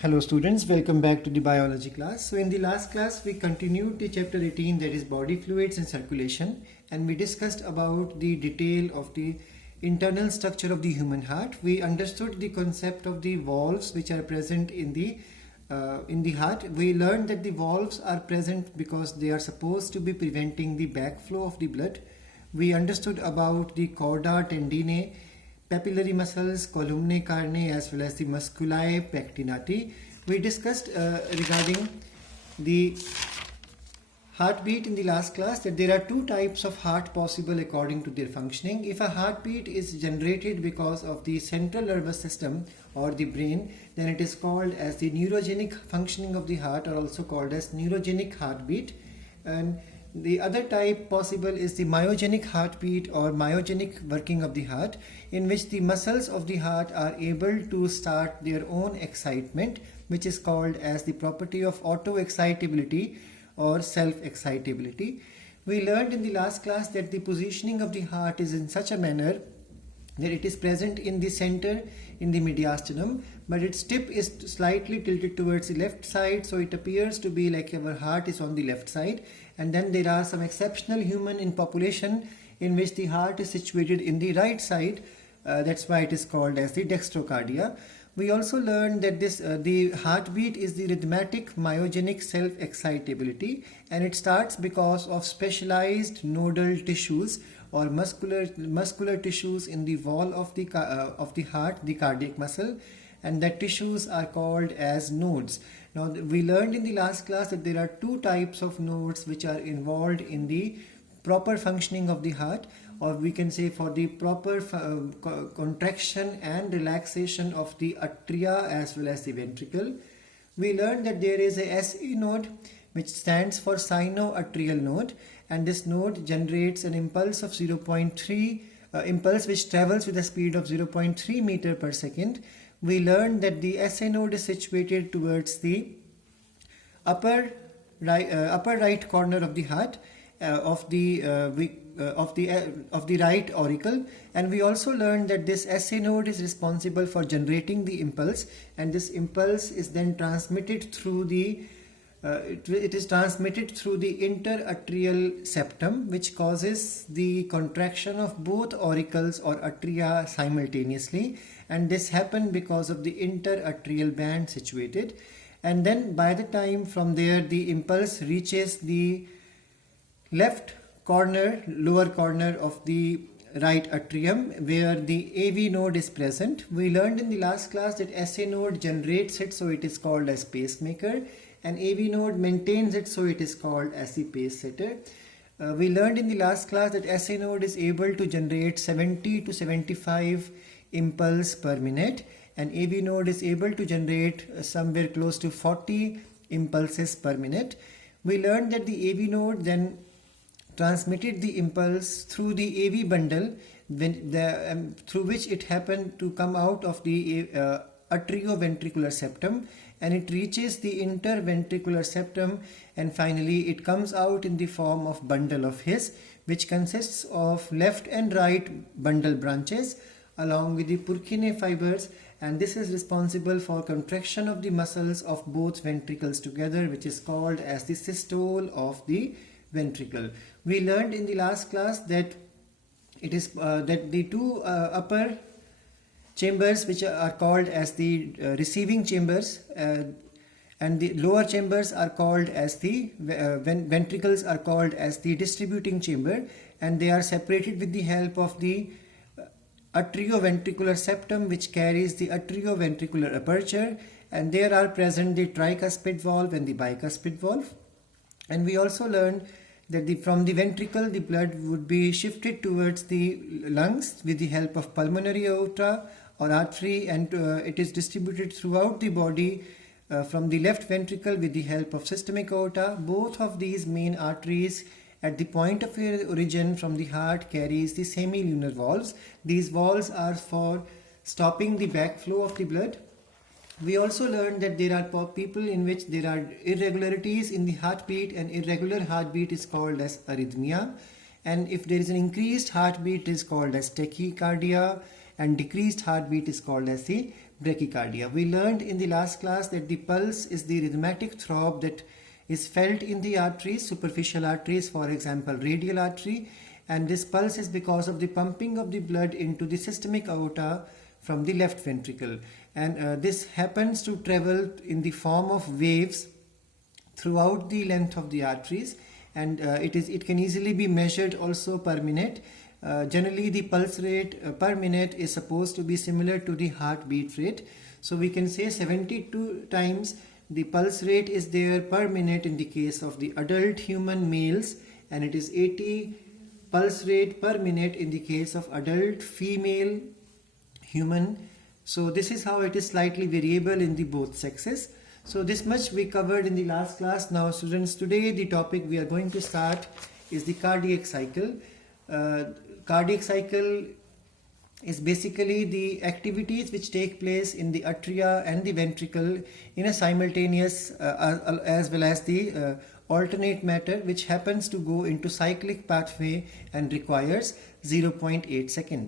Hello students, welcome back to the biology class. So in the last class we continued the chapter 18, that is body fluids and circulation, and we discussed about the detail of the internal structure of the human heart. We understood the concept of the valves which are present in the heart. We learned that the valves are present because they are supposed to be preventing the backflow of the blood. We understood about the chorda tendineae, papillary muscles, columnae carneae, as well as the musculi pectinati. We discussed regarding the heartbeat in the last class that there are two types of heart possible according to their functioning. If a heartbeat is generated because of the central nervous system or the brain, then it is called as the neurogenic functioning of the heart, or also called as neurogenic heartbeat. And the other type possible is the myogenic heartbeat or myogenic working of the heart, in which the muscles of the heart are able to start their own excitement, which is called as the property of auto-excitability or self-excitability. We learned in the last class that the positioning of the heart is in such a manner that it is present in the center, in the mediastinum, but its tip is slightly tilted towards the left side, so it appears to be like our heart is on the left side. And then there are some exceptional human in population in which the heart is situated in the right side. That's why it is called as the dextrocardia. We also learned that the heartbeat is the rhythmic myogenic self-excitability, and it starts because of specialized nodal tissues or muscular tissues in the wall of the heart, the cardiac muscle, and that tissues are called as nodes. Now we learned in the last class that there are two types of nodes which are involved in the proper functioning of the heart, or we can say for the proper contraction and relaxation of the atria as well as the ventricle. We learned that there is a SA node which stands for sinoatrial node, and this node generates an impulse of 0.3 impulse which travels with a speed of 0.3 meter per second. We learned that the SA node is situated towards the upper right corner of the heart of the right auricle, and we also learned that this SA node is responsible for generating the impulse, and this impulse is then transmitted through the it is transmitted through the interatrial septum, which causes the contraction of both auricles or atria simultaneously, and this happened because of the interatrial band situated. And then by the time from there the impulse reaches the left corner, lower corner of the right atrium, where the AV node is present. We learned in the last class that SA node generates it, so it is called as pacemaker, and AV node maintains it, so it is called as the pace setter. We learned in the last class that SA node is able to generate 70 to 75 impulse per minute, and AV node is able to generate somewhere close to 40 impulses per minute. We learned that the AV node then transmitted the impulse through the AV bundle through which it happened to come out of the atrioventricular septum, and it reaches the interventricular septum, and finally it comes out in the form of bundle of His, which consists of left and right bundle branches along with the Purkinje fibers, and this is responsible for contraction of the muscles of both ventricles together, which is called as the systole of the ventricle. We learned in the last class that it is that the two upper chambers, which are called as the receiving chambers, and the lower chambers are called as the ventricles are called as the distributing chamber, and they are separated with the help of the atrioventricular septum, which carries the atrioventricular aperture, and there are present the tricuspid valve and the bicuspid valve. And we also learned that from the ventricle the blood would be shifted towards the lungs with the help of pulmonary aorta or artery, and it is distributed throughout the body from the left ventricle with the help of systemic aorta. Both of these main arteries at the point of origin from the heart carries the semilunar valves. These valves are for stopping the backflow of the blood. We also learned that there are people in which there are irregularities in the heartbeat, and irregular heartbeat is called as arrhythmia, and if there is an increased heartbeat it is called as tachycardia, and decreased heartbeat is called as the brachycardia. We learned in the last class that the pulse is the rhythmic throb that is felt in the arteries, superficial arteries, for example radial artery, and this pulse is because of the pumping of the blood into the systemic aorta from the left ventricle, and this happens to travel in the form of waves throughout the length of the arteries, and it can easily be measured also per minute. Generally the pulse rate per minute is supposed to be similar to the heartbeat rate, so we can say 72 times the pulse rate is there per minute in the case of the adult human males, and it is 80 pulse rate per minute in the case of adult female human. So this is how it is slightly variable in the both sexes. So this much we covered in the last class. Now students, today the topic we are going to start is the cardiac cycle. Cardiac cycle is basically the activities which take place in the atria and the ventricle in a simultaneous as well as the alternate matter, which happens to go into cyclic pathway and requires 0.8 seconds.